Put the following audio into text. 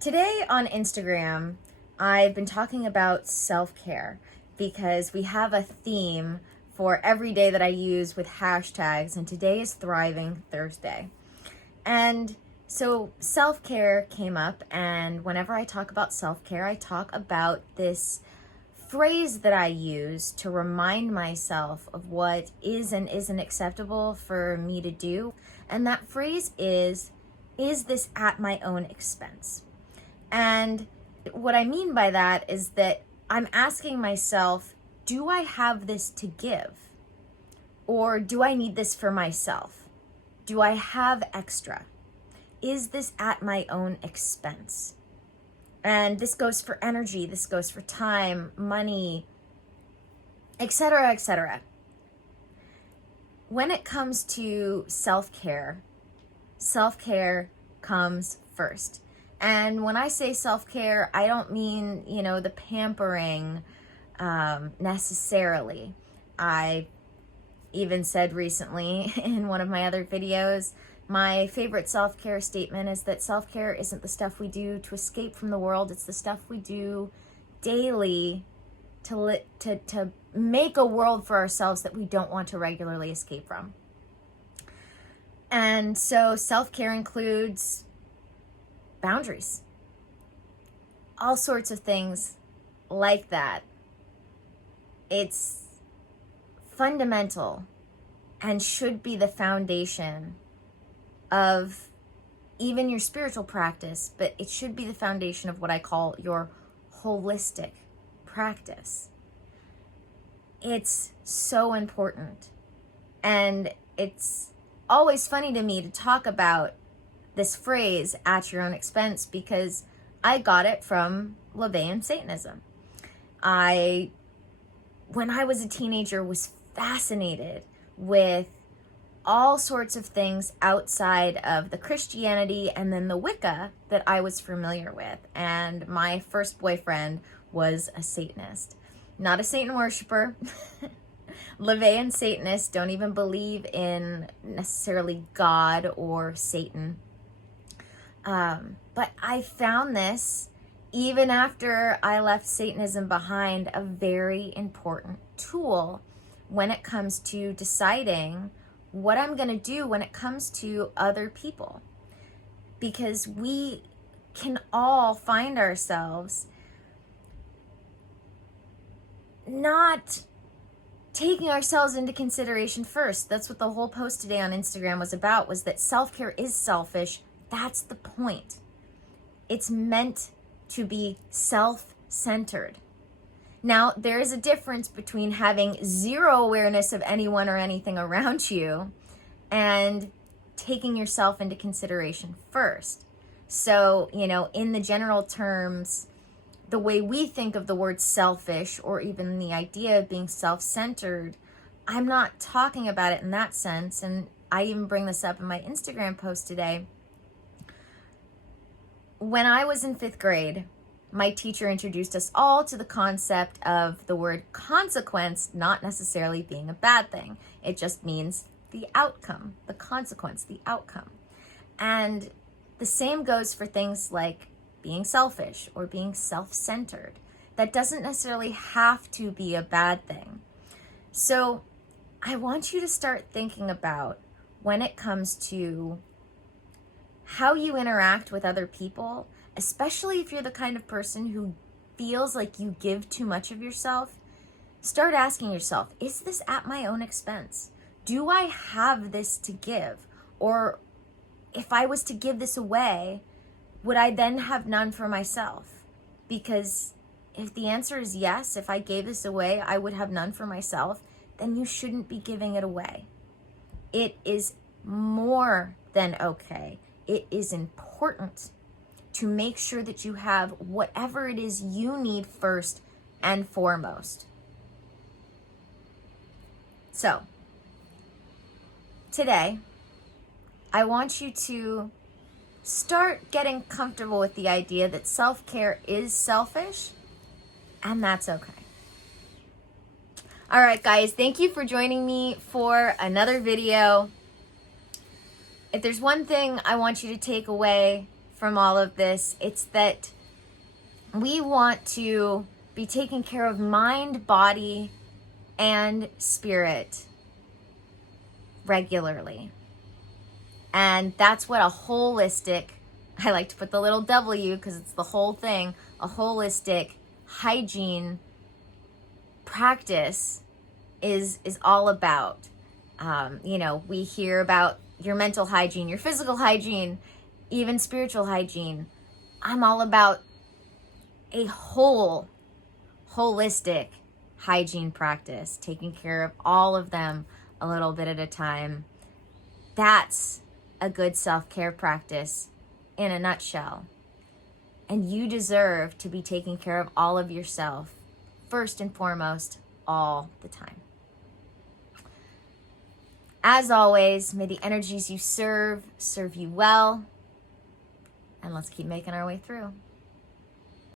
Today on Instagram, I've been talking about self-care because we have a theme for every day that I use with hashtags, and today is Thriving Thursday. And so self-care came up, and whenever I talk about self-care, I talk about this phrase that I use to remind myself of what is and isn't acceptable for me to do. And that phrase is this at my own expense? And what I mean by that is that I'm asking myself, do I have this to give? Or do I need this for myself? Do I have extra? Is this at my own expense? And this goes for energy, this goes for time, money, etc., etc. When it comes to self-care, self-care comes first. And when I say self-care, I don't mean, the pampering necessarily. I even said recently in one of my other videos, my favorite self-care statement is that self-care isn't the stuff we do to escape from the world. It's the stuff we do daily to make a world for ourselves that we don't want to regularly escape from. And so self-care includes boundaries, all sorts of things like that. It's fundamental and should be the foundation of even your spiritual practice, but it should be the foundation of what I call your holistic practice. It's so important. And it's always funny to me to talk about this phrase, at your own expense, because I got it from LaVeyan Satanism. When I was a teenager, was fascinated with all sorts of things outside of the Christianity and then the Wicca that I was familiar with. And my first boyfriend was a Satanist. Not a Satan worshiper. LaVeyan Satanists don't even believe in necessarily God or Satan. But I found this, even after I left Satanism behind, a very important tool when it comes to deciding what I'm going to do when it comes to other people. Because we can all find ourselves not taking ourselves into consideration first. That's what the whole post today on Instagram was about, was that self-care is selfish. That's the point. It's meant to be self-centered. Now, there is a difference between having zero awareness of anyone or anything around you and taking yourself into consideration first. So, in the general terms, the way we think of the word selfish, or even the idea of being self-centered, I'm not talking about it in that sense. And I even bring this up in my Instagram post today. When I was in 5th grade, my teacher introduced us all to the concept of the word consequence not necessarily being a bad thing. It just means the outcome, the consequence, the outcome. And the same goes for things like being selfish or being self-centered. That doesn't necessarily have to be a bad thing. So I want you to start thinking about, when it comes to how you interact with other people, especially if you're the kind of person who feels like you give too much of yourself, start asking yourself, is this at my own expense? Do I have this to give? Or if I was to give this away, would I then have none for myself? Because if the answer is yes, if I gave this away, I would have none for myself, then you shouldn't be giving it away. It is more than okay. It is important to make sure that you have whatever it is you need first and foremost. So, today, I want you to start getting comfortable with the idea that self-care is selfish, and that's okay. All right, guys, thank you for joining me for another video. If there's one thing I want you to take away from all of this, it's that we want to be taking care of mind, body, and spirit regularly. And that's what a holistic, I like to put the little W because it's the whole thing, a holistic hygiene practice is all about. We hear about your mental hygiene, your physical hygiene, even spiritual hygiene. I'm all about a holistic hygiene practice, taking care of all of them a little bit at a time. That's a good self-care practice in a nutshell. And you deserve to be taking care of all of yourself, first and foremost, all the time. As always, may the energies you serve you well, and let's keep making our way through.